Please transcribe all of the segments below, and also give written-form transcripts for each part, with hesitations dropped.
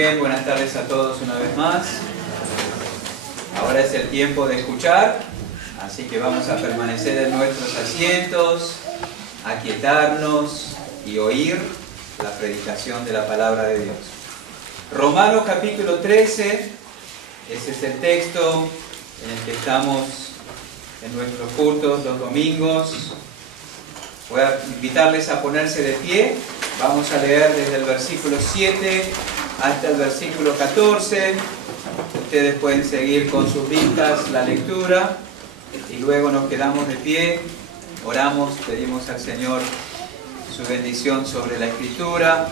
bien, buenas tardes a todos una vez más. Ahora es el tiempo de escuchar, así que vamos a permanecer en nuestros asientos, aquietarnos y oír la predicación de la palabra de Dios. Romanos capítulo 13, ese es el texto en el que estamos en nuestros cultos los domingos. Voy a invitarles a ponerse de pie. Vamos a leer desde el versículo 7 hasta el versículo 14. Ustedes pueden seguir con sus vistas la lectura y luego nos quedamos de pie, oramos, pedimos al Señor su bendición sobre la Escritura.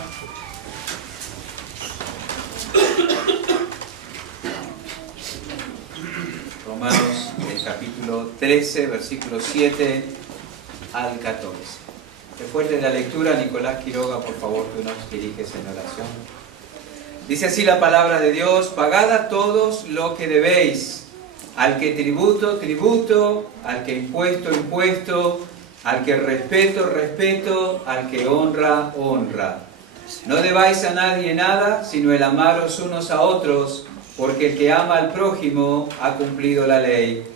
Romanos, el capítulo 13, versículo 7 al 14. Después de la lectura, Nicolás Quiroga, por favor, tú nos diriges en oración. Dice así la palabra de Dios: pagad a todos lo que debéis, al que tributo, tributo, al que impuesto, impuesto, al que respeto, respeto, al que honra, honra. No debáis a nadie nada, sino el amaros unos a otros, porque el que ama al prójimo ha cumplido la ley.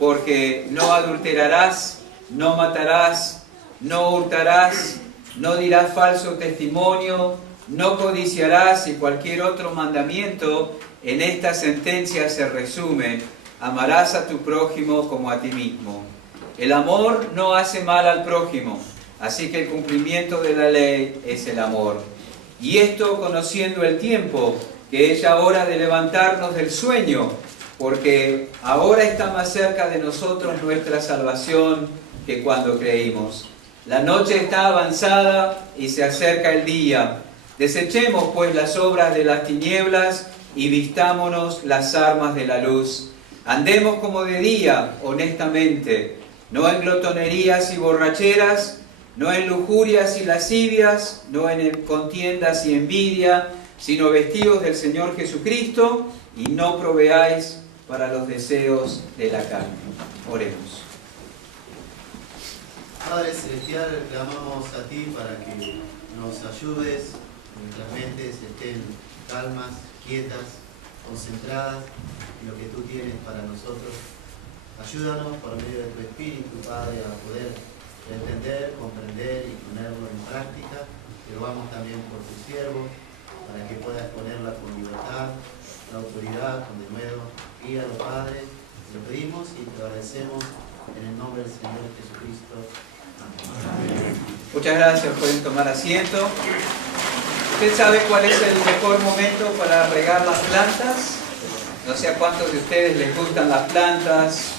Porque no adulterarás, no matarás, no hurtarás, no dirás falso testimonio, no codiciarás, y cualquier otro mandamiento en esta sentencia se resume: amarás a tu prójimo como a ti mismo. El amor no hace mal al prójimo, así que el cumplimiento de la ley es el amor. Y esto conociendo el tiempo, que es ya hora de levantarnos del sueño, porque ahora está más cerca de nosotros nuestra salvación que cuando creímos. La noche está avanzada y se acerca el día. Desechemos pues las obras de las tinieblas y vistámonos las armas de la luz. Andemos como de día, honestamente, no en glotonerías y borracheras, no en lujurias y lascivias, no en contiendas y envidia, sino vestidos del Señor Jesucristo, y no proveáis para los deseos de la carne. Oremos. Padre Celestial, clamamos a ti para que nos ayudes, nuestras mentes estén calmas, quietas, concentradas en lo que tú tienes para nosotros. Ayúdanos por medio de tu Espíritu, Padre, a poder entender, comprender y ponerlo en práctica. Te rogamos también por tu siervo, para que puedas ponerla con libertad, la autoridad, con denuedo. Guíalo, Padre, te lo pedimos y te lo agradecemos en el nombre del Señor Jesucristo. Amén. Muchas gracias, pueden tomar asiento. ¿Usted sabe cuál es el mejor momento para regar las plantas? No sé a cuántos de ustedes les gustan las plantas,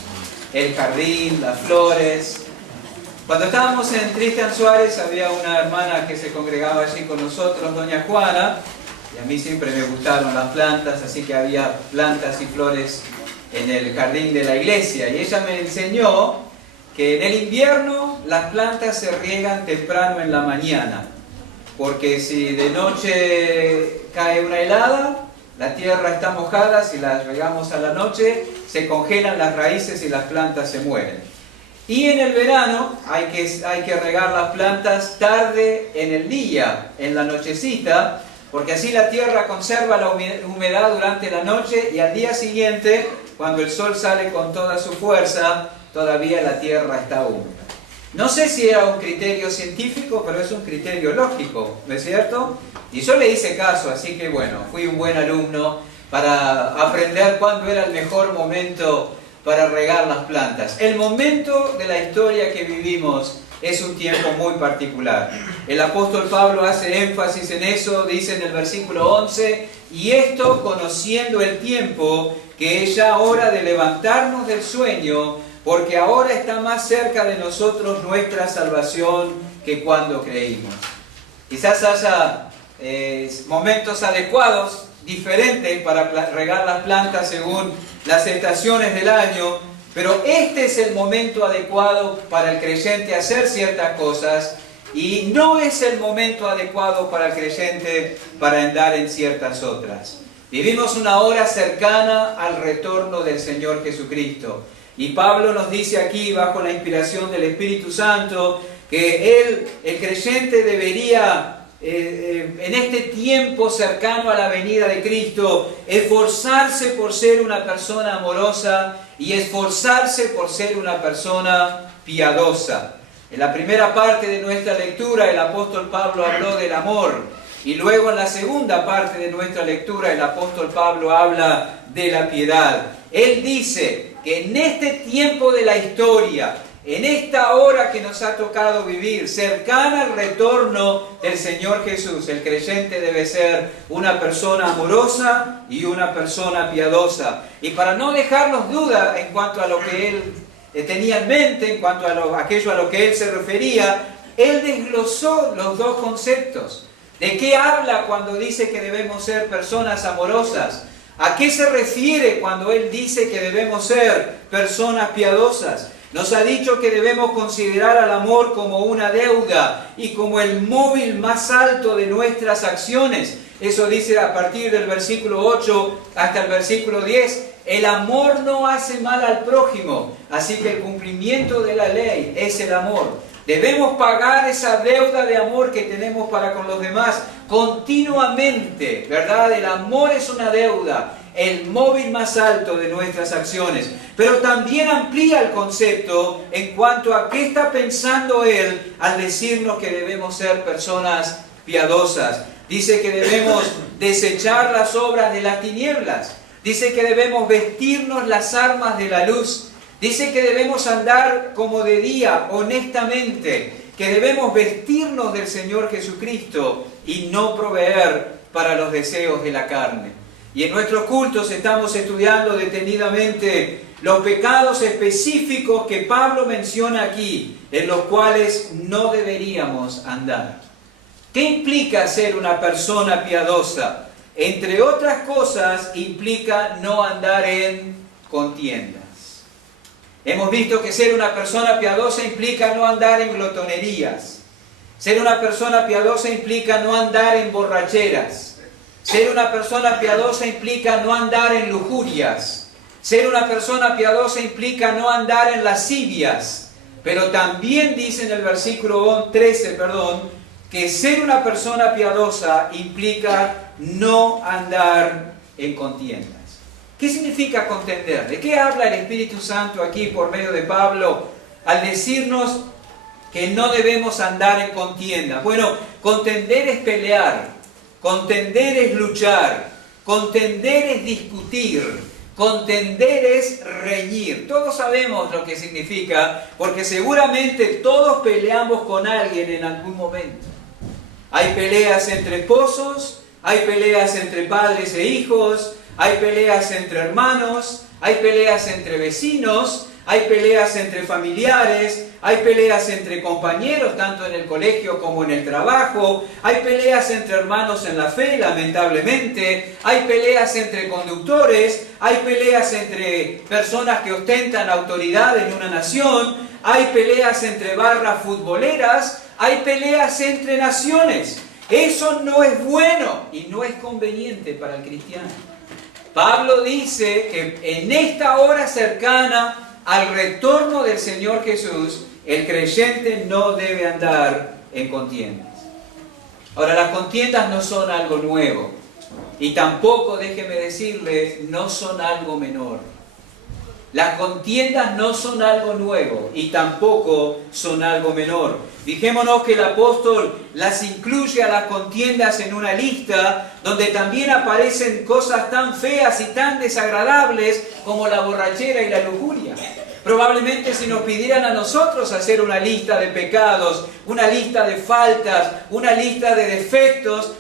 el jardín, las flores. Cuando estábamos en Cristian Suárez había una hermana que se congregaba allí con nosotros, doña Juana, y a mí siempre me gustaron las plantas, así que había plantas y flores en el jardín de la iglesia. Y ella me enseñó que en el invierno las plantas se riegan temprano en la mañana, porque si de noche cae una helada, la tierra está mojada, si las regamos a la noche, se congelan las raíces y las plantas se mueren. Y en el verano hay que regar las plantas tarde en el día, en la nochecita, porque así la tierra conserva la humedad durante la noche y al día siguiente, cuando el sol sale con toda su fuerza, todavía la tierra está húmeda. No sé si era un criterio científico, pero es un criterio lógico, ¿no es cierto? Y yo le hice caso, así que bueno, fui un buen alumno para aprender cuándo era el mejor momento para regar las plantas. El momento de la historia que vivimos es un tiempo muy particular. El apóstol Pablo hace énfasis en eso, dice en el versículo 11: y esto conociendo el tiempo, que es ya hora de levantarnos del sueño, porque ahora está más cerca de nosotros nuestra salvación que cuando creímos. Quizás haya momentos adecuados, diferentes, para regar las plantas según las estaciones del año, pero este es el momento adecuado para el creyente hacer ciertas cosas y no es el momento adecuado para el creyente para andar en ciertas otras. Vivimos una hora cercana al retorno del Señor Jesucristo. Y Pablo nos dice aquí, bajo la inspiración del Espíritu Santo, que el creyente debería en este tiempo cercano a la venida de Cristo, esforzarse por ser una persona amorosa y esforzarse por ser una persona piadosa. En la primera parte de nuestra lectura, el apóstol Pablo habló del amor, y luego en la segunda parte de nuestra lectura, el apóstol Pablo habla de la piedad. Él dice que en este tiempo de la historia, en esta hora que nos ha tocado vivir, cercana al retorno del Señor Jesús, el creyente debe ser una persona amorosa y una persona piadosa. Y para no dejarnos duda en cuanto a lo que él tenía en mente, en cuanto a aquello a lo que él se refería, él desglosó los dos conceptos. ¿De qué habla cuando dice que debemos ser personas amorosas? ¿A qué se refiere cuando él dice que debemos ser personas piadosas? Nos ha dicho que debemos considerar al amor como una deuda y como el móvil más alto de nuestras acciones. Eso dice a partir del versículo 8 hasta el versículo 10. El amor no hace mal al prójimo, así que el cumplimiento de la ley es el amor. Debemos pagar esa deuda de amor que tenemos para con los demás continuamente, ¿verdad? El amor es una deuda, el móvil más alto de nuestras acciones. Pero también amplía el concepto en cuanto a qué está pensando él al decirnos que debemos ser personas piadosas. Dice que debemos desechar las obras de las tinieblas. Dice que debemos vestirnos las armas de la luz. Dice que debemos andar como de día, honestamente, que debemos vestirnos del Señor Jesucristo y no proveer para los deseos de la carne. Y en nuestros cultos estamos estudiando detenidamente los pecados específicos que Pablo menciona aquí, en los cuales no deberíamos andar. ¿Qué implica ser una persona piadosa? Entre otras cosas, implica no andar en contiendas. Hemos visto que ser una persona piadosa implica no andar en glotonerías. Ser una persona piadosa implica no andar en borracheras. Ser una persona piadosa implica no andar en lujurias. Ser una persona piadosa implica no andar en lascivias. Pero también dice en el versículo 13, que ser una persona piadosa implica no andar en contiendas. ¿Qué significa contender? ¿De qué habla el Espíritu Santo aquí por medio de Pablo al decirnos que no debemos andar en contienda? Bueno, contender es pelear, contender es luchar, contender es discutir, contender es reñir. Todos sabemos lo que significa, porque seguramente todos peleamos con alguien en algún momento. Hay peleas entre esposos, hay peleas entre padres e hijos, hay peleas entre hermanos, hay peleas entre vecinos, hay peleas entre familiares, hay peleas entre compañeros, tanto en el colegio como en el trabajo, hay peleas entre hermanos en la fe, lamentablemente, hay peleas entre conductores, hay peleas entre personas que ostentan autoridad en una nación, hay peleas entre barras futboleras, hay peleas entre naciones. Eso no es bueno y no es conveniente para el cristiano. Pablo dice que en esta hora cercana al retorno del Señor Jesús, el creyente no debe andar en contiendas. Ahora, las contiendas no son algo nuevo y tampoco, déjeme decirle, no son algo menor. Las contiendas no son algo nuevo y tampoco son algo menor. Fijémonos que el apóstol las incluye a las contiendas en una lista donde también aparecen cosas tan feas y tan desagradables como la borrachera y la lujuria. Probablemente si nos pidieran a nosotros hacer una lista de pecados, una lista de faltas, una lista de defectos,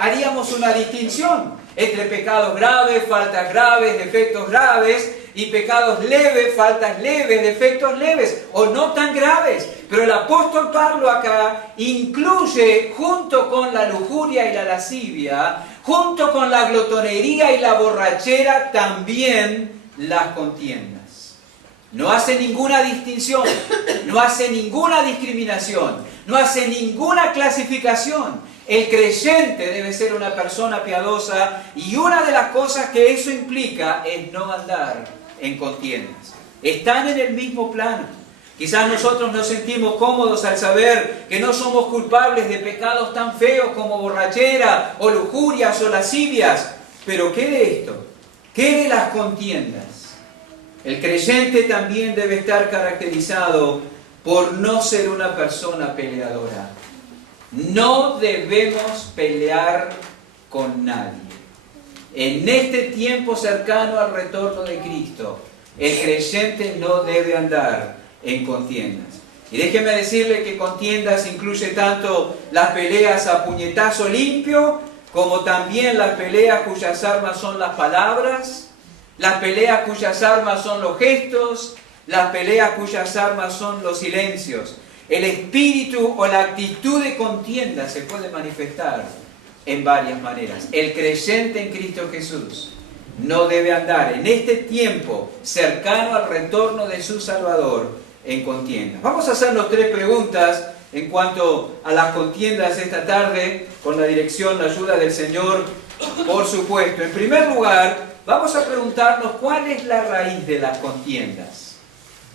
haríamos una distinción entre pecados graves, faltas graves, defectos graves, y pecados leves, faltas leves, defectos leves o no tan graves. Pero el apóstol Pablo acá incluye, junto con la lujuria y la lascivia, junto con la glotonería y la borrachera, también las contiendas. No hace ninguna distinción, no hace ninguna discriminación, no hace ninguna clasificación. El creyente debe ser una persona piadosa y una de las cosas que eso implica es no andar en contiendas. Están en el mismo plano. Quizás nosotros nos sentimos cómodos al saber que no somos culpables de pecados tan feos como borrachera o lujurias o lascivias. Pero ¿qué de esto? ¿Qué de las contiendas? El creyente también debe estar caracterizado por no ser una persona peleadora. No debemos pelear con nadie. En este tiempo cercano al retorno de Cristo, el creyente no debe andar en contiendas. Y déjeme decirle que contiendas incluye tanto las peleas a puñetazo limpio, como también las peleas cuyas armas son las palabras, las peleas cuyas armas son los gestos, las peleas cuyas armas son los silencios. El espíritu o la actitud de contienda se puede manifestar en varias maneras. El creyente en Cristo Jesús no debe andar en este tiempo cercano al retorno de su Salvador en contiendas. Vamos a hacernos 3 preguntas en cuanto a las contiendas esta tarde, con la dirección, la ayuda del Señor, por supuesto. En primer lugar, vamos a preguntarnos cuál es la raíz de las contiendas.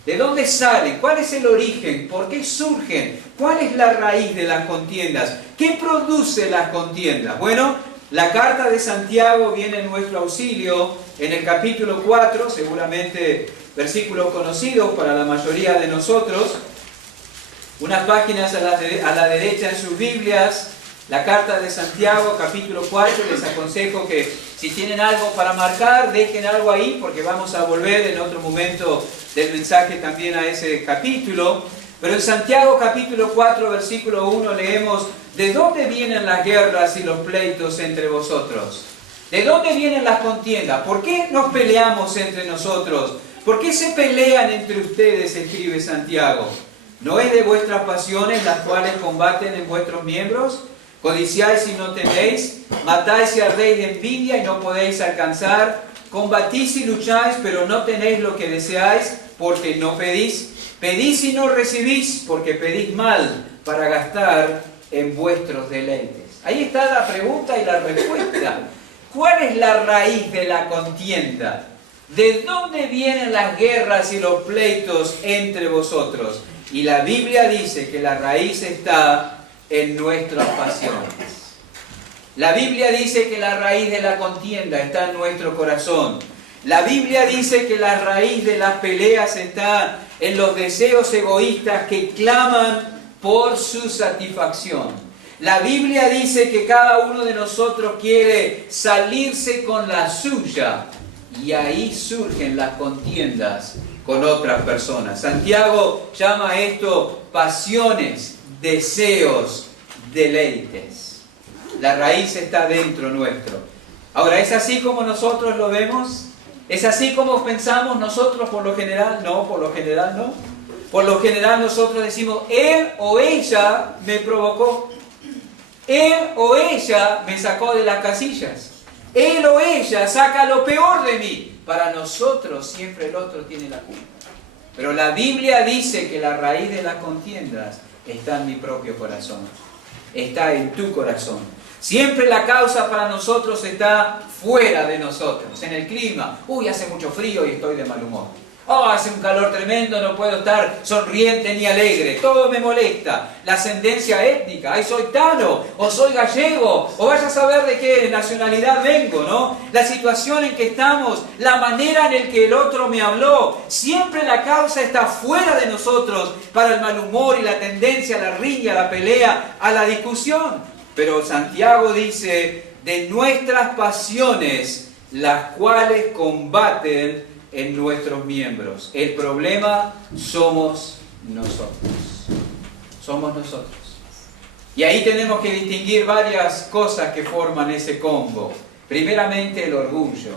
¿De dónde salen? ¿Cuál es el origen? ¿Por qué surgen? ¿Cuál es la raíz de las contiendas? ¿Qué produce las contiendas? Bueno, la carta de Santiago viene en nuestro auxilio en el capítulo 4, seguramente versículos conocidos para la mayoría de nosotros. Unas páginas a la derecha en sus Biblias, la carta de Santiago, capítulo 4. Les aconsejo que si tienen algo para marcar, dejen algo ahí, porque vamos a volver en otro momento del mensaje también a ese capítulo. Pero en Santiago capítulo 4, versículo 1 leemos: ¿de dónde vienen las guerras y los pleitos entre vosotros? ¿De dónde vienen las contiendas? ¿Por qué nos peleamos entre nosotros? ¿Por qué se pelean entre ustedes?, escribe Santiago. ¿No es de vuestras pasiones las cuales combaten en vuestros miembros? Codiciáis y no tenéis, matáis y ardéis de envidia y no podéis alcanzar, combatís y lucháis, pero no tenéis lo que deseáis, porque no pedís. Pedís y no recibís, porque pedís mal, para gastar en vuestros deleites. Ahí está la pregunta y la respuesta. ¿Cuál es la raíz de la contienda? ¿De dónde vienen las guerras y los pleitos entre vosotros? Y la Biblia dice que la raíz está en nuestras pasiones. La Biblia dice que la raíz de la contienda está en nuestro corazón. La Biblia dice que la raíz de las peleas está en los deseos egoístas que claman por su satisfacción. La Biblia dice que cada uno de nosotros quiere salirse con la suya, y ahí surgen las contiendas con otras personas. Santiago llama esto pasiones, deseos, deleites. La raíz está dentro nuestro. Ahora, ¿es así como nosotros lo vemos? ¿Es así como pensamos nosotros por lo general? No, por lo general no. Por lo general nosotros decimos: él o ella me provocó. Él o ella me sacó de las casillas. Él o ella saca lo peor de mí. Para nosotros siempre el otro tiene la culpa. Pero la Biblia dice que la raíz de las contiendas está en mi propio corazón. Está en tu corazón. Siempre la causa para nosotros está fuera de nosotros, en el clima. Uy, hace mucho frío y estoy de mal humor. Oh, hace un calor tremendo, no puedo estar sonriente ni alegre. Todo me molesta. La ascendencia étnica. Ay, soy tano, o soy gallego, o vaya a saber de qué nacionalidad vengo, ¿no? La situación en que estamos, la manera en la que el otro me habló. Siempre la causa está fuera de nosotros para el mal humor y la tendencia a la riña, a la pelea, a la discusión. Pero Santiago dice: de nuestras pasiones, las cuales combaten en nuestros miembros. El problema somos nosotros. Somos nosotros. Y ahí tenemos que distinguir varias cosas que forman ese combo. Primeramente, el orgullo.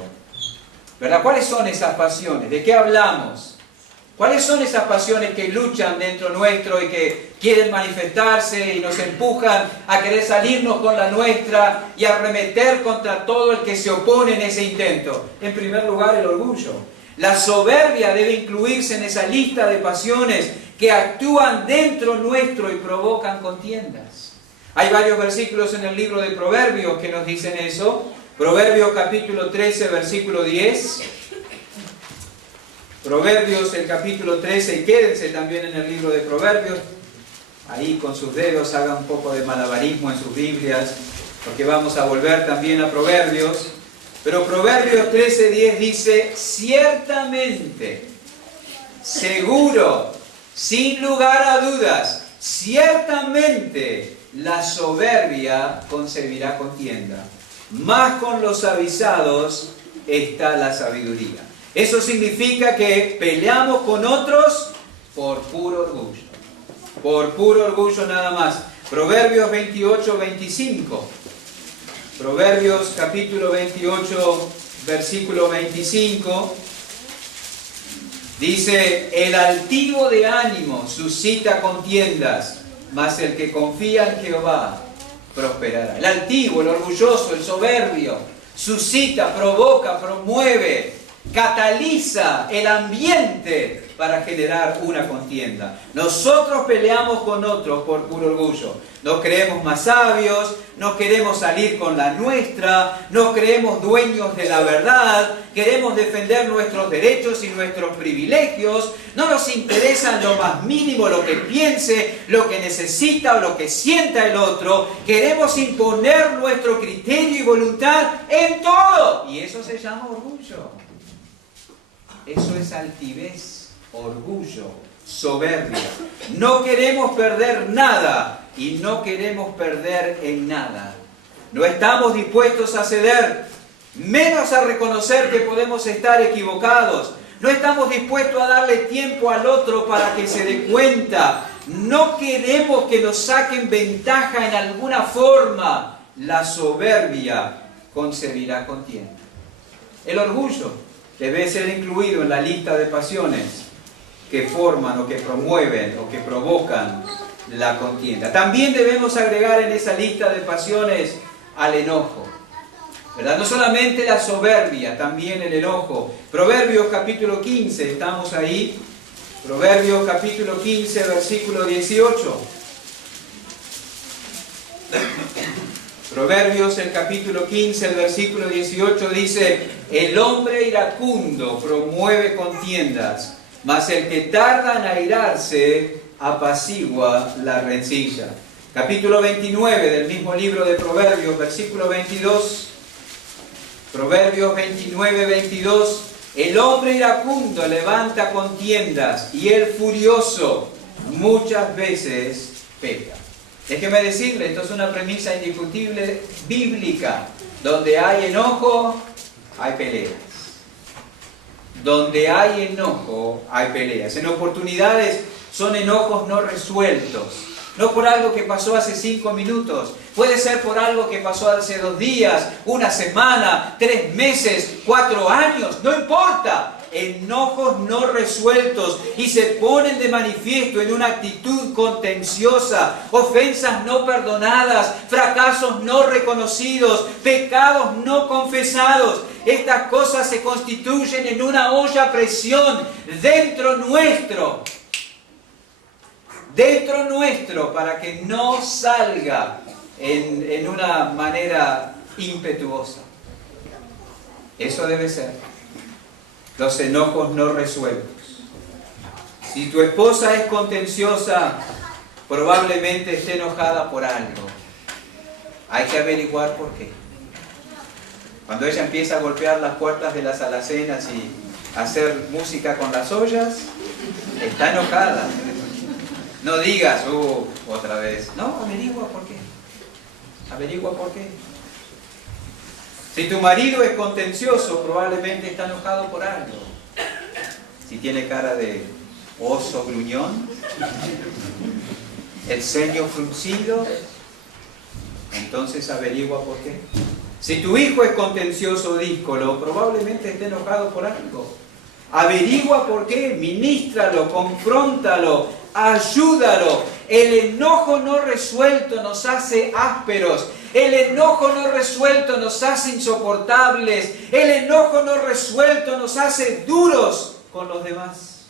¿Verdad? ¿Cuáles son esas pasiones? ¿De qué hablamos? ¿Cuáles son esas pasiones que luchan dentro nuestro y que quieren manifestarse y nos empujan a querer salirnos con la nuestra y a arremeter contra todo el que se opone en ese intento? En primer lugar, el orgullo. La soberbia debe incluirse en esa lista de pasiones que actúan dentro nuestro y provocan contiendas. Hay varios versículos en el libro de Proverbios que nos dicen eso. Proverbios capítulo 13, versículo 10. Proverbios, el capítulo 13, y quédense también en el libro de Proverbios. Ahí con sus dedos hagan un poco de malabarismo en sus Biblias, porque vamos a volver también a Proverbios. Pero Proverbios 13:10 dice, ciertamente, seguro, sin lugar a dudas, ciertamente la soberbia concebirá contienda, mas con los avisados está la sabiduría. Eso significa que peleamos con otros por puro orgullo. Por puro orgullo nada más. Proverbios 28:25. Proverbios capítulo 28, versículo 25. Dice, el altivo de ánimo suscita contiendas, mas el que confía en Jehová prosperará. El altivo, el orgulloso, el soberbio, suscita, provoca, promueve, cataliza el ambiente para generar una contienda. Nosotros peleamos con otros por puro orgullo. Nos creemos más sabios, no queremos salir con la nuestra, no creemos dueños de la verdad, queremos defender nuestros derechos y nuestros privilegios, no nos interesa en lo más mínimo lo que piense, lo que necesita o lo que sienta el otro, queremos imponer nuestro criterio y voluntad en todo. Y eso se llama orgullo. Eso es altivez, orgullo, soberbia. No queremos perder nada y no queremos perder en nada. No estamos dispuestos a ceder, menos a reconocer que podemos estar equivocados. No estamos dispuestos a darle tiempo al otro para que se dé cuenta. No queremos que nos saquen ventaja en alguna forma. La soberbia concebirá contienda. El orgullo debe ser incluido en la lista de pasiones que forman o que promueven o que provocan la contienda. También debemos agregar en esa lista de pasiones al enojo, ¿verdad? No solamente la soberbia, también el enojo. Proverbios capítulo 15, estamos ahí. Proverbios capítulo 15, versículo 18. Proverbios, el capítulo 15, el versículo 18 dice, el hombre iracundo promueve contiendas, mas el que tarda en airarse apacigua la rencilla. Capítulo 29 del mismo libro de Proverbios, versículo 22. Proverbios 29, 22. El hombre iracundo levanta contiendas y el furioso muchas veces peca. Déjeme decirle, esto es una premisa indiscutible bíblica. Donde hay enojo, hay peleas. Donde hay enojo, hay peleas. En oportunidades son enojos no resueltos. No por algo que pasó hace 5 minutos. Puede ser por algo que pasó hace 2 días, 1 semana, 3 meses, 4 años. No importa. Enojos no resueltos y se ponen de manifiesto en una actitud contenciosa, ofensas no perdonadas, fracasos no reconocidos, pecados no confesados. Estas cosas se constituyen en una olla a presión dentro nuestro, para que no salga en una manera impetuosa. Eso debe ser. Los enojos no resueltos. Si tu esposa es contenciosa, probablemente esté enojada por algo. Hay que averiguar por qué. Cuando ella empieza a golpear las puertas de las alacenas y hacer música con las ollas, está enojada. No digas, otra vez. No, averigua por qué. Averigua por qué. Si tu marido es contencioso, probablemente está enojado por algo. Si tiene cara de oso gruñón, el ceño fruncido, entonces averigua por qué. Si tu hijo es contencioso, díscolo, probablemente esté enojado por algo. Averigua por qué, ministralo, confróntalo, ayúdalo. El enojo no resuelto nos hace ásperos. El enojo no resuelto nos hace insoportables. El enojo no resuelto nos hace duros con los demás.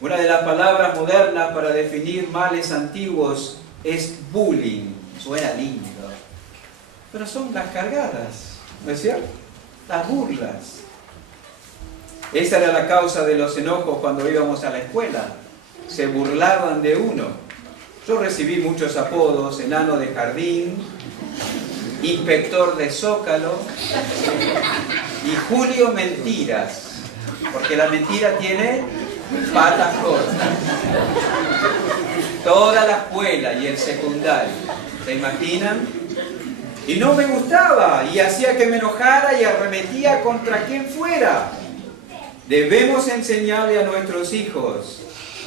Una de las palabras modernas para definir males antiguos es bullying. Suena lindo, pero son las cargadas, ¿no es cierto? Las burlas. Esa era la causa de los enojos cuando íbamos a la escuela. Se burlaban de uno. Yo recibí muchos apodos: enano de jardín, inspector de Zócalo y Julio Mentiras, porque la mentira tiene patas cortas. Toda la escuela y el secundario, ¿se imaginan? Y no me gustaba, y hacía que me enojara y arremetía contra quien fuera. Debemos enseñarle a nuestros hijos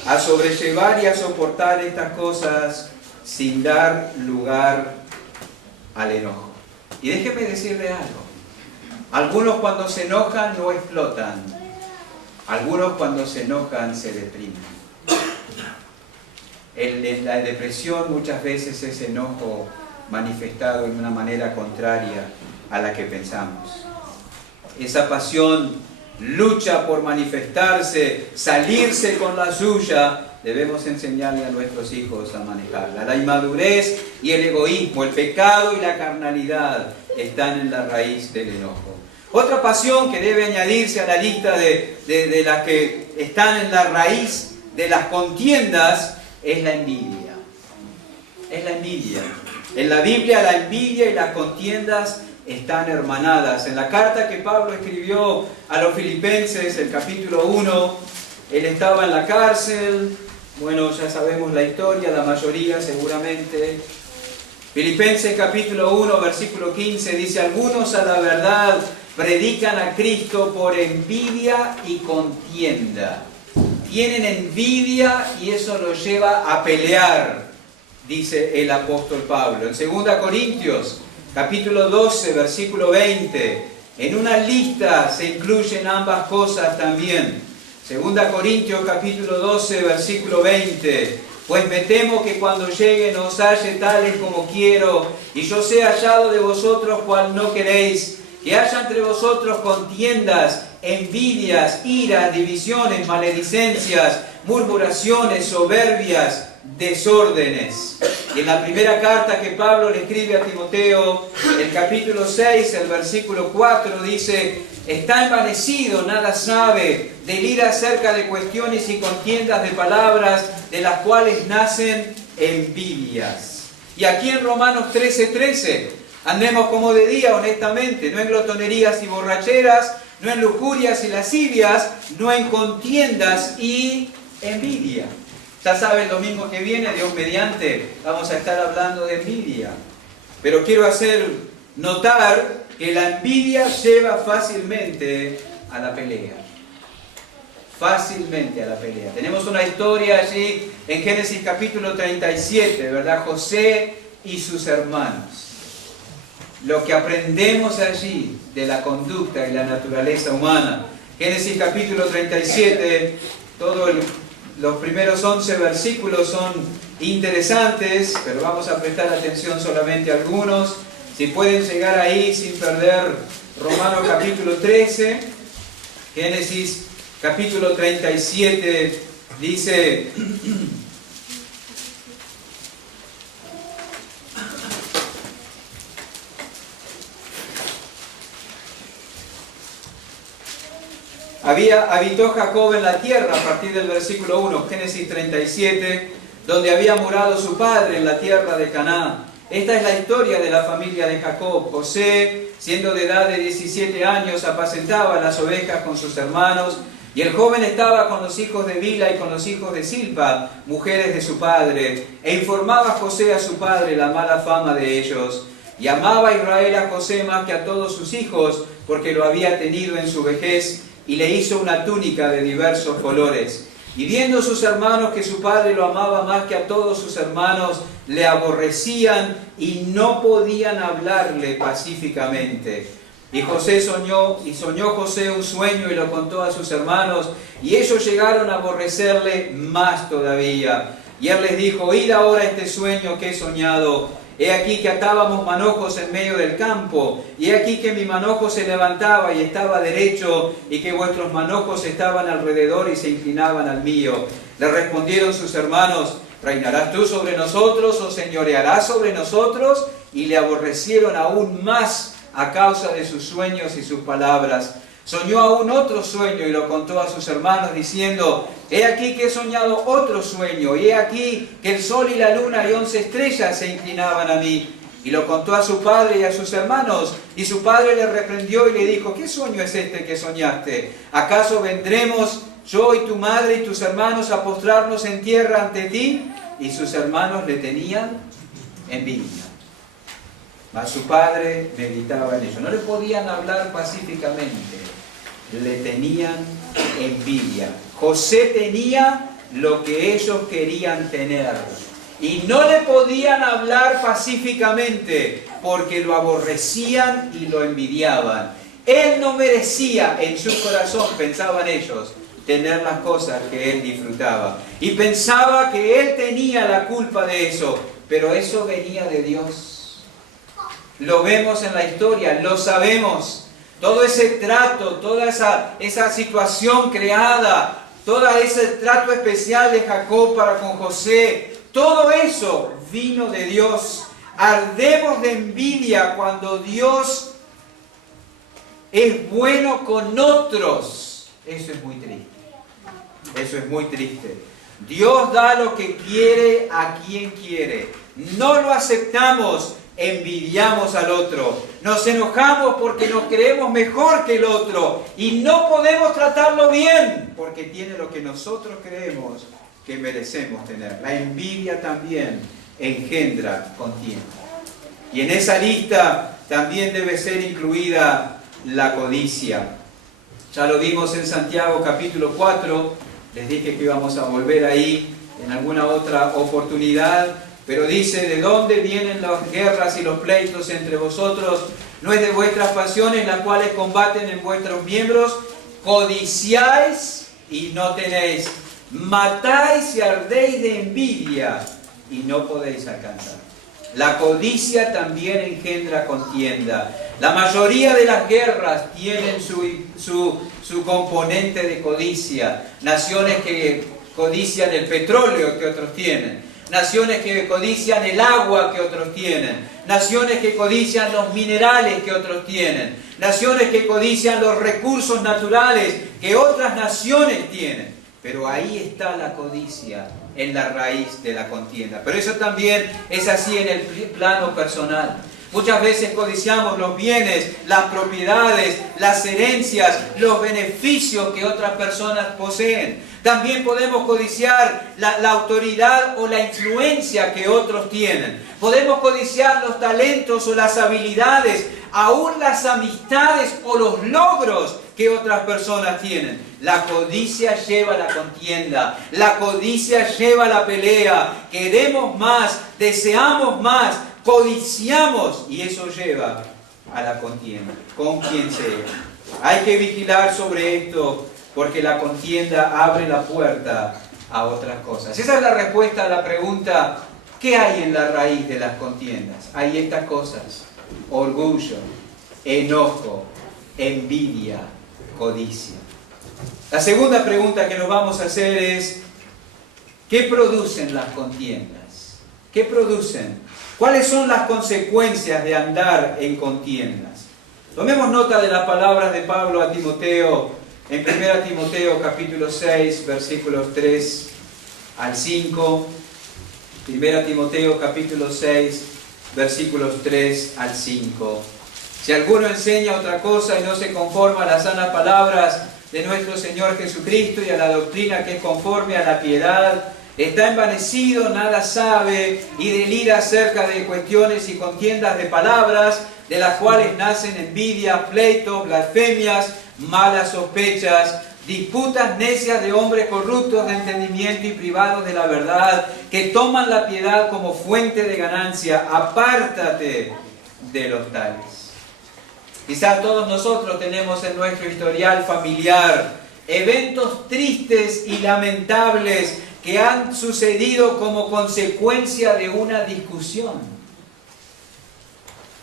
a sobrellevar y a soportar estas cosas sin dar lugar al enojo. Y déjeme decirle algo. Algunos cuando se enojan no explotan. Algunos cuando se enojan se deprimen. La depresión muchas veces es enojo manifestado en una manera contraria a la que pensamos. Esa pasión lucha por manifestarse, salirse con la suya. Debemos enseñarle a nuestros hijos a manejarla. La inmadurez y el egoísmo, el pecado y la carnalidad están en la raíz del enojo. Otra pasión que debe añadirse a la lista de las que están en la raíz de las contiendas es la envidia. Es la envidia. En la Biblia la envidia y las contiendas están hermanadas. En la carta que Pablo escribió a los Filipenses, el capítulo 1, él estaba en la cárcel. Bueno, ya sabemos la historia, la mayoría seguramente. Filipenses capítulo 1, versículo 15 dice: algunos a la verdad predican a Cristo por envidia y contienda. Tienen envidia y eso los lleva a pelear, dice el apóstol Pablo. En 2 Corintios capítulo 12, versículo 20, en una lista se incluyen ambas cosas también. 2 Corintios capítulo 12, versículo 20. Pues me temo que cuando llegue no os halle tales como quiero, y yo sea hallado de vosotros cual no queréis, que haya entre vosotros contiendas, envidias, iras, divisiones, maledicencias, murmuraciones, soberbias, desórdenes. Y en la primera carta que Pablo le escribe a Timoteo, el capítulo 6, el versículo 4, dice: está envanecido, nada sabe, delira acerca de cuestiones y contiendas de palabras, de las cuales nacen envidias. Y aquí en Romanos 13:13, andemos como de día honestamente, no en glotonerías y borracheras, no en lujurias y lascivias, no en contiendas y envidia. Ya saben, el domingo que viene, Dios mediante, vamos a estar hablando de envidia. Pero quiero hacer notar que la envidia lleva fácilmente a la pelea. Fácilmente a la pelea. Tenemos una historia allí en Génesis capítulo 37, ¿verdad? José y sus hermanos. Lo que aprendemos allí de la conducta y la naturaleza humana. Génesis capítulo 37, los primeros 11 versículos son interesantes, pero vamos a prestar atención solamente a algunos. Si pueden llegar ahí sin perder Romanos capítulo 13, Génesis capítulo 37 dice: habitó Jacob en la tierra, a partir del versículo 1, Génesis 37, donde había morado su padre en la tierra de Canaán. Esta es la historia de la familia de Jacob. José, siendo de edad de 17 años, apacentaba las ovejas con sus hermanos, y el joven estaba con los hijos de Bila y con los hijos de Silpa, mujeres de su padre, e informaba José a su padre la mala fama de ellos. Y amaba a Israel a José más que a todos sus hijos, porque lo había tenido en su vejez, y le hizo una túnica de diversos colores. Y viendo sus hermanos que su padre lo amaba más que a todos sus hermanos, le aborrecían y no podían hablarle pacíficamente. Y soñó José un sueño y lo contó a sus hermanos, y ellos llegaron a aborrecerle más todavía. Y él les dijo: oíd ahora este sueño que he soñado. He aquí que atábamos manojos en medio del campo, y he aquí que mi manojo se levantaba y estaba derecho, y que vuestros manojos estaban alrededor y se inclinaban al mío. Le respondieron sus hermanos: ¿reinarás tú sobre nosotros o señorearás sobre nosotros? Y le aborrecieron aún más a causa de sus sueños y sus palabras. Soñó aún otro sueño y lo contó a sus hermanos diciendo: he aquí que he soñado otro sueño, y he aquí que el sol y la luna y 11 estrellas se inclinaban a mí. Y lo contó a su padre y a sus hermanos, y su padre le reprendió y le dijo: ¿qué sueño es este que soñaste? ¿Acaso vendremos yo y tu madre y tus hermanos a postrarnos en tierra ante ti? Y sus hermanos le tenían envidia. Mas su padre meditaba en ello. No le podían hablar pacíficamente. Le tenían envidia. José tenía lo que ellos querían tener. Y no le podían hablar pacíficamente porque lo aborrecían y lo envidiaban. Él no merecía, en su corazón, pensaban ellos, tener las cosas que él disfrutaba. Y pensaba que él tenía la culpa de eso. Pero eso venía de Dios. Lo vemos en la historia, lo sabemos. Todo ese trato, toda esa situación creada, todo ese trato especial de Jacob para con José, todo eso vino de Dios. Ardemos de envidia cuando Dios es bueno con otros. Eso es muy triste. Eso es muy triste. Dios da lo que quiere a quien quiere. No lo aceptamos. Envidiamos al otro, nos enojamos porque nos creemos mejor que el otro y no podemos tratarlo bien porque tiene lo que nosotros creemos que merecemos tener. La envidia también engendra contienda. Y en esa lista también debe ser incluida la codicia. Ya lo vimos en Santiago capítulo 4, les dije que íbamos a volver ahí en alguna otra oportunidad. Pero dice: ¿de dónde vienen las guerras y los pleitos entre vosotros? ¿No es de vuestras pasiones las cuales combaten en vuestros miembros? Codiciáis y no tenéis, matáis y ardéis de envidia y no podéis alcanzar. La codicia también engendra contienda. La mayoría de las guerras tienen su componente de codicia. Naciones que codician el petróleo que otros tienen. Naciones que codician el agua que otros tienen. Naciones que codician los minerales que otros tienen. Naciones que codician los recursos naturales que otras naciones tienen. Pero ahí está la codicia, en la raíz de la contienda. Pero eso también es así en el plano personal. Muchas veces codiciamos los bienes, las propiedades, las herencias, los beneficios que otras personas poseen. También podemos codiciar la autoridad o la influencia que otros tienen. Podemos codiciar los talentos o las habilidades, aún las amistades o los logros que otras personas tienen. La codicia lleva a la contienda, la codicia lleva a la pelea. Queremos más, deseamos más, codiciamos y eso lleva a la contienda, con quien sea. Hay que vigilar sobre esto porque la contienda abre la puerta a otras cosas. Esa es la respuesta a la pregunta: ¿qué hay en la raíz de las contiendas? Hay estas cosas: orgullo, enojo, envidia, codicia. La segunda pregunta que nos vamos a hacer es: ¿qué producen las contiendas? ¿Qué producen? ¿Cuáles son las consecuencias de andar en contiendas? Tomemos nota de las palabras de Pablo a Timoteo en 1 Timoteo capítulo 6, versículos 3 al 5. 1 Timoteo capítulo 6, versículos 3 al 5. Si alguno enseña otra cosa y no se conforma a las sanas palabras de nuestro Señor Jesucristo y a la doctrina que es conforme a la piedad, está envanecido, nada sabe y delira acerca de cuestiones y contiendas de palabras, de las cuales nacen envidias, pleitos, blasfemias, malas sospechas, disputas necias de hombres corruptos de entendimiento y privados de la verdad, que toman la piedad como fuente de ganancia. Apártate de los tales. Quizás todos nosotros tenemos en nuestro historial familiar eventos tristes y lamentables que han sucedido como consecuencia de una discusión,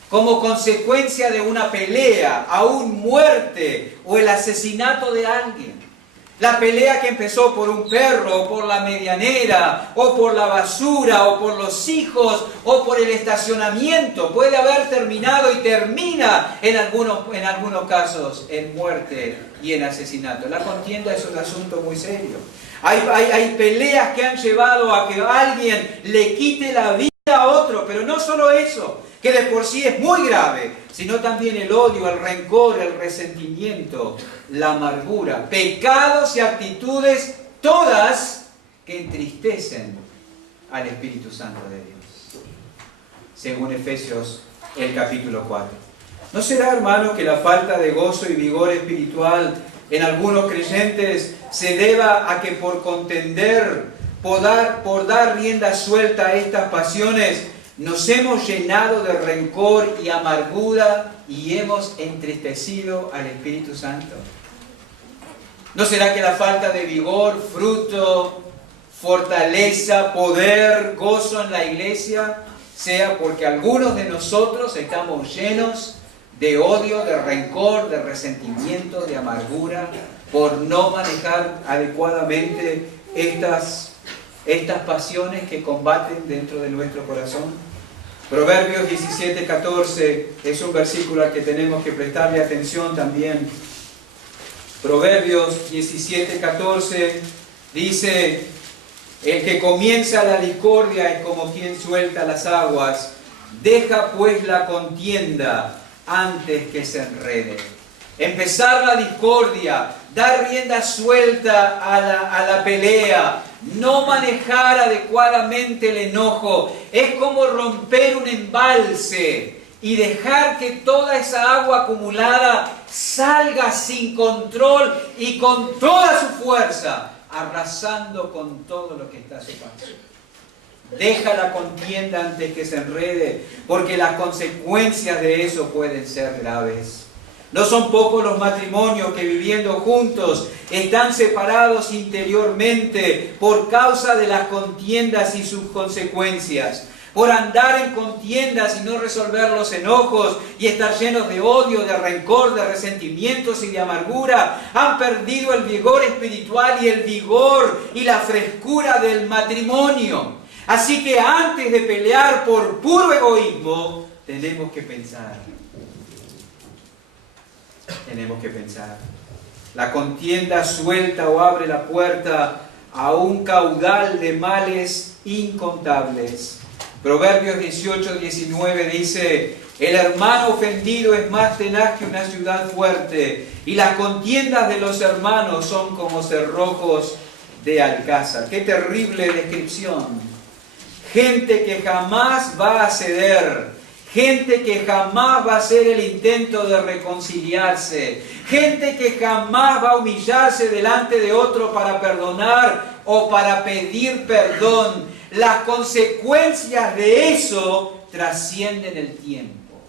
como consecuencia de una pelea, aún muerte o el asesinato de alguien. La pelea que empezó por un perro, o por la medianera, o por la basura, o por los hijos, o por el estacionamiento, puede haber terminado y termina en algunos casos en muerte y en asesinato. La contienda es un asunto muy serio. Hay peleas que han llevado a que alguien le quite la vida a otro, pero no solo eso, que de por sí es muy grave, sino también el odio, el rencor, el resentimiento, la amargura, pecados y actitudes, todas que entristecen al Espíritu Santo de Dios, según Efesios el capítulo 4. ¿No será, hermano, que la falta de gozo y vigor espiritual en algunos creyentes se deba a que por contender, por dar rienda suelta a estas pasiones, nos hemos llenado de rencor y amargura y hemos entristecido al Espíritu Santo? ¿No será que la falta de vigor, fruto, fortaleza, poder, gozo en la iglesia, sea porque algunos de nosotros estamos llenos de odio, de rencor, de resentimiento, de amargura, por no manejar adecuadamente estas pasiones que combaten dentro de nuestro corazón? Proverbios 17:14 es un versículo al que tenemos que prestarle atención también. Proverbios 17:14 dice: el que comienza la discordia es como quien suelta las aguas, deja pues la contienda antes que se enrede. Empezar la discordia, dar rienda suelta a la pelea, no manejar adecuadamente el enojo, es como romper un embalse y dejar que toda esa agua acumulada salga sin control y con toda su fuerza, arrasando con todo lo que está a su paso. Deja la contienda antes que se enrede, porque las consecuencias de eso pueden ser graves. No son pocos los matrimonios que viviendo juntos están separados interiormente por causa de las contiendas y sus consecuencias. Por andar en contiendas y no resolver los enojos y estar llenos de odio, de rencor, de resentimientos y de amargura, han perdido el vigor espiritual y el vigor y la frescura del matrimonio. Así que antes de pelear por puro egoísmo, tenemos que pensar. La contienda suelta o abre la puerta a un caudal de males incontables. Proverbios 18:19 dice: el hermano ofendido es más tenaz que una ciudad fuerte, y las contiendas de los hermanos son como cerrojos de alcázar. ¡Qué terrible descripción! Gente que jamás va a ceder, gente que jamás va a hacer el intento de reconciliarse, gente que jamás va a humillarse delante de otro para perdonar o para pedir perdón. Las consecuencias de eso trascienden el tiempo.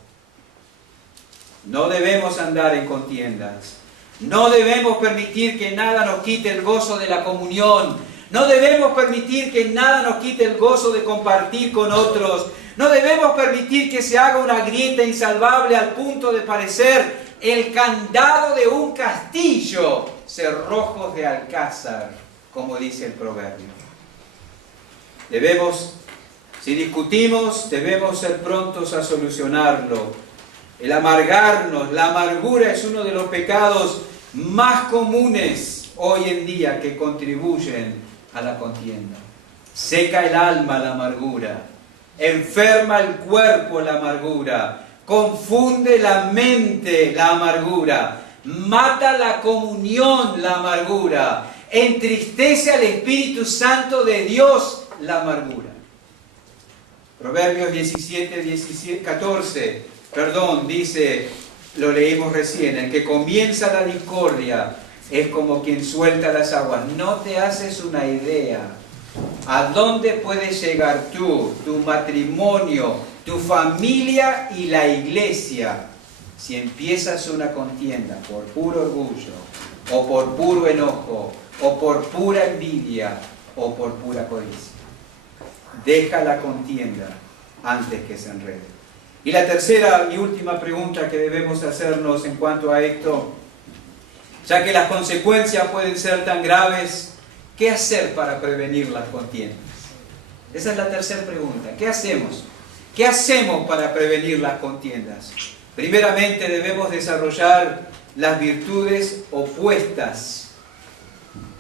No debemos andar en contiendas. No debemos permitir que nada nos quite el gozo de la comunión. No debemos permitir que nada nos quite el gozo de compartir con otros. No debemos permitir que se haga una grieta insalvable al punto de parecer el candado de un castillo, cerrojos de alcázar, como dice el proverbio. Si discutimos, debemos ser prontos a solucionarlo. El amargarnos, la amargura es uno de los pecados más comunes hoy en día que contribuyen a la contienda. Seca el alma la amargura, enferma el cuerpo la amargura, confunde la mente la amargura, mata la comunión la amargura, entristece al Espíritu Santo de Dios la amargura. Proverbios 14, dice, lo leímos recién: el que comienza la discordia es como quien suelta las aguas. No te haces una idea a dónde puedes llegar tú, tu matrimonio, tu familia y la iglesia si empiezas una contienda por puro orgullo, o por puro enojo, o por pura envidia, o por pura codicia. Deja la contienda antes que se enrede. Y la tercera y última pregunta que debemos hacernos en cuanto a esto: Ya que las consecuencias pueden ser tan graves, ¿qué hacer para prevenir las contiendas? Esa es la tercera pregunta. ¿Qué hacemos? ¿Qué hacemos para prevenir las contiendas? Primeramente debemos desarrollar las virtudes opuestas,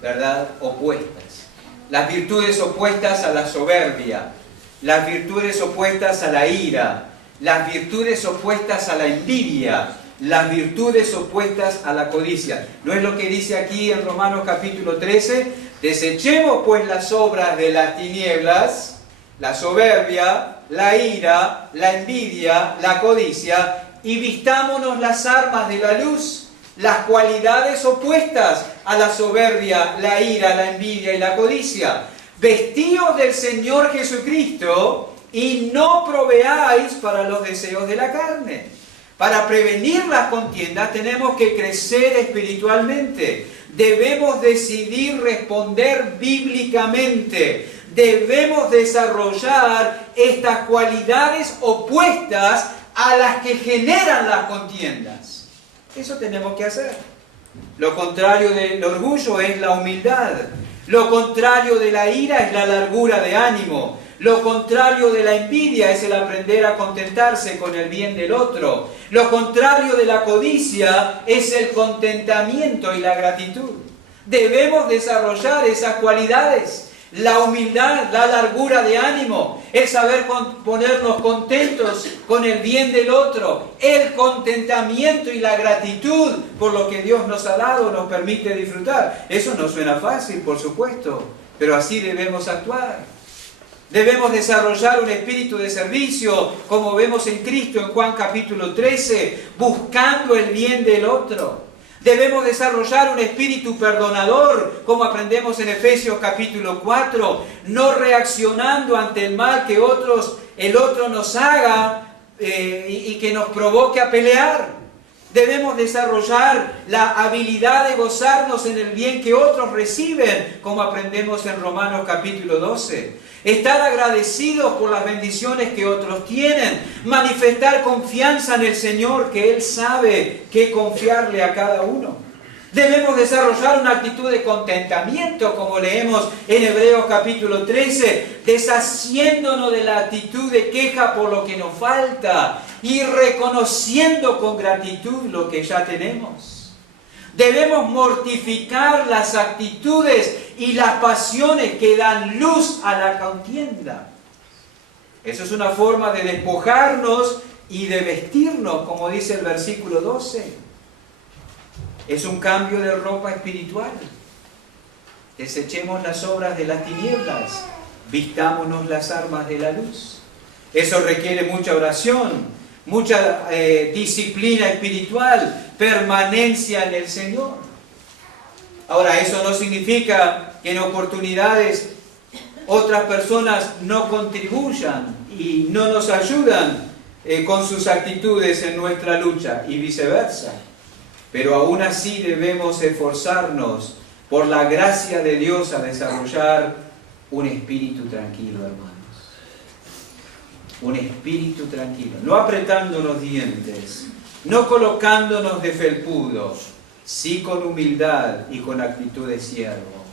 ¿verdad? Opuestas. Las virtudes opuestas a la soberbia, las virtudes opuestas a la ira, las virtudes opuestas a la envidia, las virtudes opuestas a la codicia. ¿No es lo que dice aquí en Romanos capítulo 13? Desechemos pues las obras de las tinieblas, la soberbia, la ira, la envidia, la codicia, y vistámonos las armas de la luz, las cualidades opuestas a la soberbia, la ira, la envidia y la codicia. Vestíos del Señor Jesucristo y no proveáis para los deseos de la carne. Para prevenir las contiendas tenemos que crecer espiritualmente. Debemos decidir responder bíblicamente. Debemos desarrollar estas cualidades opuestas a las que generan las contiendas. Eso tenemos que hacer. Lo contrario del orgullo es la humildad. Lo contrario de la ira es la largura de ánimo. Lo contrario de la envidia es el aprender a contentarse con el bien del otro. Lo contrario de la codicia es el contentamiento y la gratitud. Debemos desarrollar esas cualidades. La humildad, la largura de ánimo, el saber ponernos contentos con el bien del otro, el contentamiento y la gratitud por lo que Dios nos ha dado, nos permite disfrutar. Eso no suena fácil, por supuesto, pero así debemos actuar. Debemos desarrollar un espíritu de servicio, como vemos en Cristo en Juan capítulo 13, buscando el bien del otro. Debemos desarrollar un espíritu perdonador, como aprendemos en Efesios capítulo 4, no reaccionando ante el mal que el otro nos haga y que nos provoque a pelear. Debemos desarrollar la habilidad de gozarnos en el bien que otros reciben, como aprendemos en Romanos capítulo 12. Estar agradecidos por las bendiciones que otros tienen. Manifestar confianza en el Señor, que Él sabe qué confiarle a cada uno. Debemos desarrollar una actitud de contentamiento, como leemos en Hebreos capítulo 13, deshaciéndonos de la actitud de queja por lo que nos falta y reconociendo con gratitud lo que ya tenemos. Debemos mortificar las actitudes y las pasiones que dan luz a la contienda. Eso es una forma de despojarnos y de vestirnos, como dice el versículo 12. Es un cambio de ropa espiritual. Desechemos las obras de las tinieblas, vistámonos las armas de la luz. Eso requiere mucha oración, mucha disciplina espiritual, permanencia en el Señor. Ahora, eso no significa que en oportunidades otras personas no contribuyan y no nos ayudan con sus actitudes en nuestra lucha y viceversa. Pero aún así debemos esforzarnos por la gracia de Dios a desarrollar un espíritu tranquilo, hermanos. Un espíritu tranquilo, no apretando los dientes, no colocándonos de felpudos, sí con humildad y con actitud de siervo.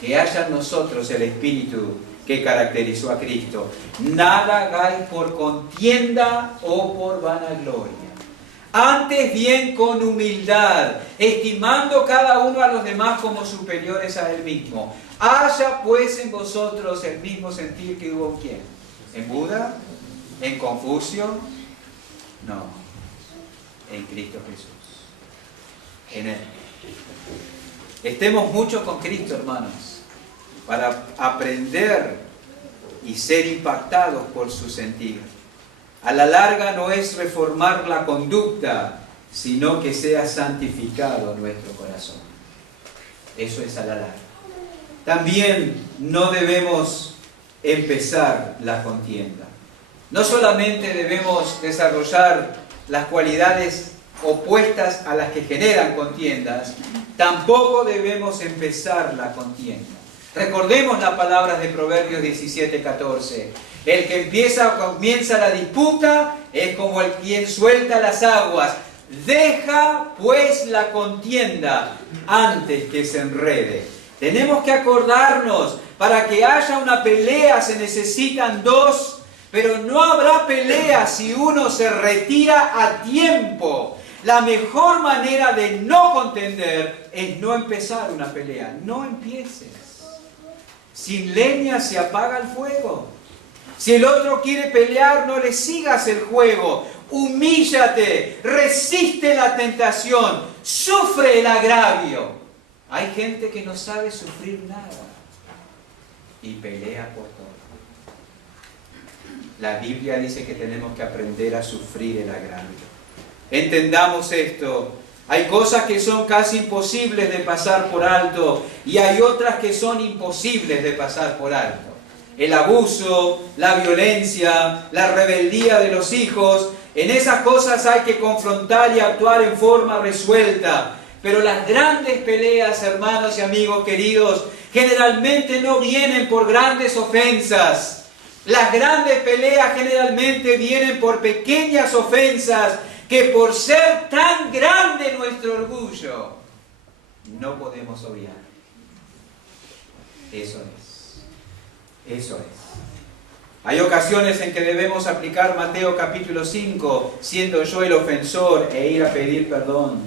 Que haya en nosotros el espíritu que caracterizó a Cristo. Nada hagáis por contienda o por vanagloria. Antes bien con humildad, estimando cada uno a los demás como superiores a él mismo. Haya pues en vosotros el mismo sentir que hubo en ¿quién? ¿En Buda? ¿En Confucio? No, en Cristo Jesús. En Él. Estemos mucho con Cristo, hermanos, para aprender y ser impactados por su sentir. A la larga no es reformar la conducta, sino que sea santificado nuestro corazón. Eso es a la larga. También no debemos empezar la contienda. No solamente debemos desarrollar las cualidades opuestas a las que generan contiendas, tampoco debemos empezar la contienda. Recordemos las palabras de Proverbios 17:14. El que comienza la disputa es como el quien suelta las aguas. Deja pues la contienda antes que se enrede. Tenemos que acordarnos, para que haya una pelea se necesitan dos, pero no habrá pelea si uno se retira a tiempo. La mejor manera de no contender es no empezar una pelea. No empieces. Sin leña se apaga el fuego. Si el otro quiere pelear, no le sigas el juego. Humíllate, resiste la tentación, sufre el agravio. Hay gente que no sabe sufrir nada y pelea por todo. La Biblia dice que tenemos que aprender a sufrir el agravio. Entendamos esto. Hay cosas que son casi imposibles de pasar por alto y hay otras que son imposibles de pasar por alto. El abuso, la violencia, la rebeldía de los hijos, en esas cosas hay que confrontar y actuar en forma resuelta. Pero las grandes peleas, hermanos y amigos queridos, generalmente no vienen por grandes ofensas. Las grandes peleas generalmente vienen por pequeñas ofensas que por ser tan grande nuestro orgullo, no podemos obviar. Eso es. Hay ocasiones en que debemos aplicar Mateo capítulo 5, siendo yo el ofensor, e ir a pedir perdón.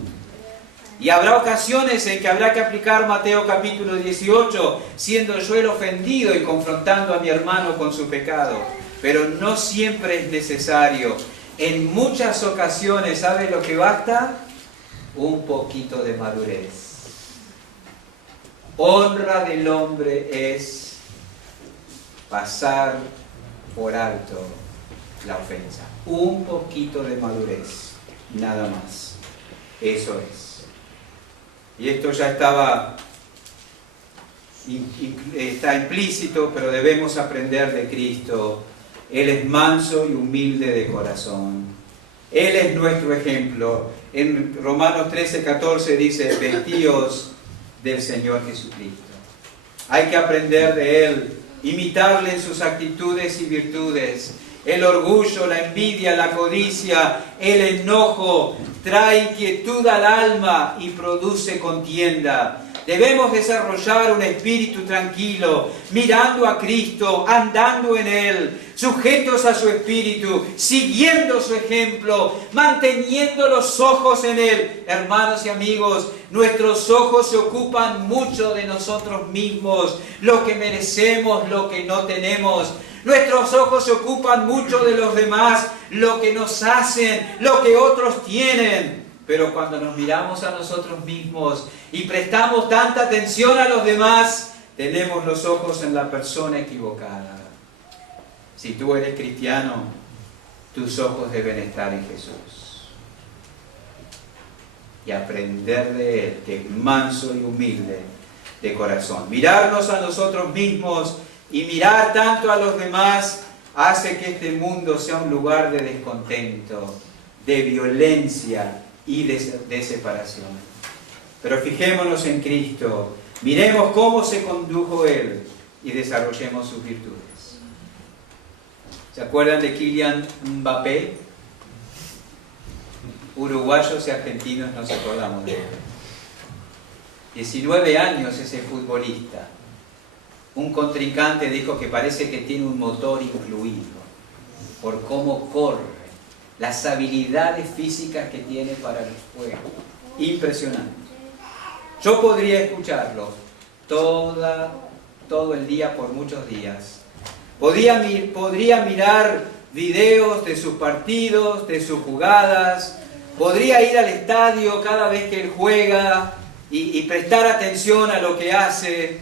Y habrá ocasiones en que habrá que aplicar Mateo capítulo 18, siendo yo el ofendido y confrontando a mi hermano con su pecado. Pero no siempre es necesario. En muchas ocasiones, ¿sabe lo que basta? Un poquito de madurez. Honra del hombre es pasar por alto la ofensa. Un poquito de madurez, nada más. Eso es. Y esto ya está implícito, pero debemos aprender de Cristo. Él es manso y humilde de corazón. Él es nuestro ejemplo. En Romanos 13:14 dice, vestíos del Señor Jesucristo. Hay que aprender de Él, imitarle en sus actitudes y virtudes. El orgullo, la envidia, la codicia, el enojo, trae inquietud al alma y produce contienda. Debemos desarrollar un espíritu tranquilo, mirando a Cristo, andando en Él, sujetos a su espíritu, siguiendo su ejemplo, manteniendo los ojos en Él. Hermanos y amigos, nuestros ojos se ocupan mucho de nosotros mismos, lo que merecemos, lo que no tenemos. Nuestros ojos se ocupan mucho de los demás, lo que nos hacen, lo que otros tienen. Pero cuando nos miramos a nosotros mismos y prestamos tanta atención a los demás, tenemos los ojos en la persona equivocada. Si tú eres cristiano, tus ojos deben estar en Jesús. Y aprender de Él, que es manso y humilde de corazón. Mirarnos a nosotros mismos y mirar tanto a los demás hace que este mundo sea un lugar de descontento, de violencia y de separación. Pero fijémonos en Cristo, miremos cómo se condujo Él y desarrollemos sus virtudes. ¿Se acuerdan de Kylian Mbappé? Uruguayos y argentinos nos acordamos de él. 19 años ese futbolista. Un contrincante dijo que parece que tiene un motor incluido por cómo corre, las habilidades físicas que tiene para el juego. Impresionante. Yo podría escucharlo todo el día por muchos días. Podría mirar videos de sus partidos, de sus jugadas. Podría ir al estadio cada vez que él juega y prestar atención a lo que hace.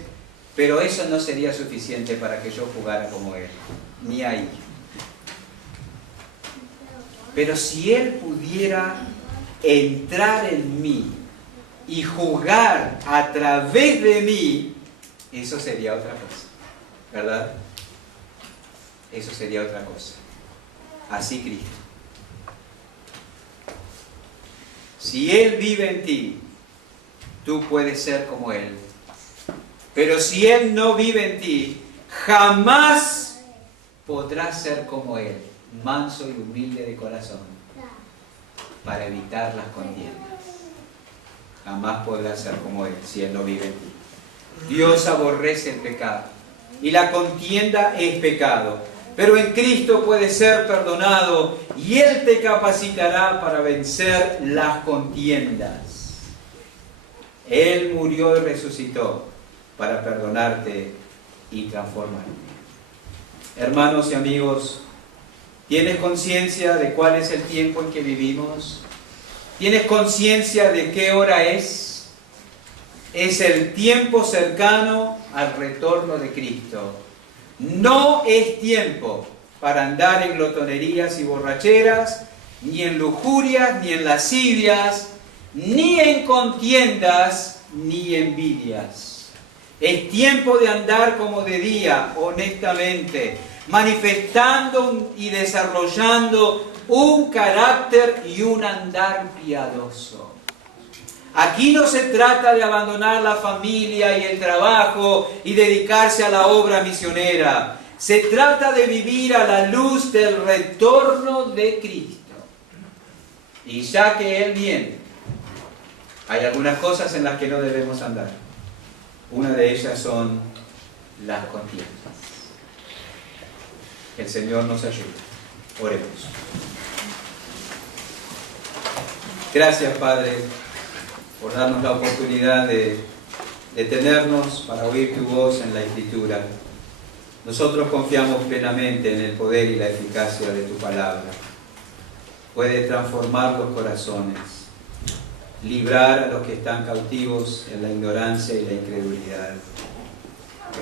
Pero eso no sería suficiente para que yo jugara como él. Ni ahí. Pero si Él pudiera entrar en mí y jugar a través de mí, eso sería otra cosa, ¿verdad? Eso sería otra cosa. Así Cristo. Si Él vive en ti, tú puedes ser como Él. Pero si Él no vive en ti, jamás podrás ser como Él. Manso y humilde de corazón. para evitar las contiendas. Jamás podrás ser como Él si Él no vive en ti. Dios aborrece el pecado y la contienda es pecado, pero en Cristo puedes ser perdonado y Él te capacitará para vencer las contiendas. Él murió y resucitó para perdonarte y transformarte. Hermanos y amigos, ¿tienes conciencia de cuál es el tiempo en que vivimos? ¿Tienes conciencia de qué hora es? Es el tiempo cercano al retorno de Cristo. No es tiempo para andar en glotonerías y borracheras, ni en lujurias, ni en lascivias, ni en contiendas, ni envidias. Es tiempo de andar como de día, honestamente, manifestando y desarrollando un carácter y un andar piadoso. Aquí no se trata de abandonar la familia y el trabajo y dedicarse a la obra misionera. Se trata de vivir a la luz del retorno de Cristo. Y ya que Él viene, hay algunas cosas en las que no debemos andar. Una de ellas son las contiendas. Que el Señor nos ayude. Oremos. Gracias, Padre, por darnos la oportunidad de detenernos para oír tu voz en la Escritura. Nosotros confiamos plenamente en el poder y la eficacia de tu palabra. Puede transformar los corazones, librar a los que están cautivos en la ignorancia y la incredulidad,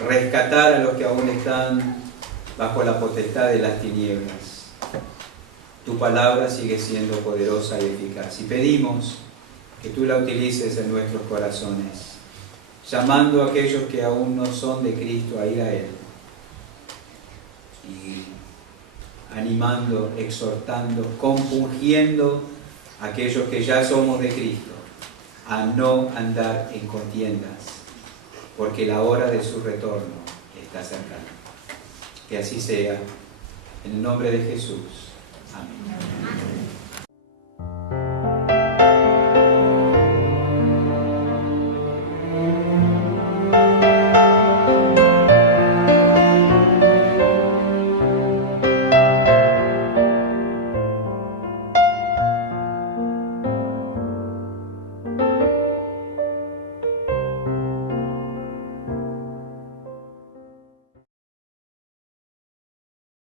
rescatar a los que aún están bajo la potestad de las tinieblas. Tu palabra sigue siendo poderosa y eficaz. Y pedimos que tú la utilices en nuestros corazones, llamando a aquellos que aún no son de Cristo a ir a Él. Y animando, exhortando, compungiendo a aquellos que ya somos de Cristo a no andar en contiendas, porque la hora de su retorno está cercana. Que así sea, en el nombre de Jesús. Amén.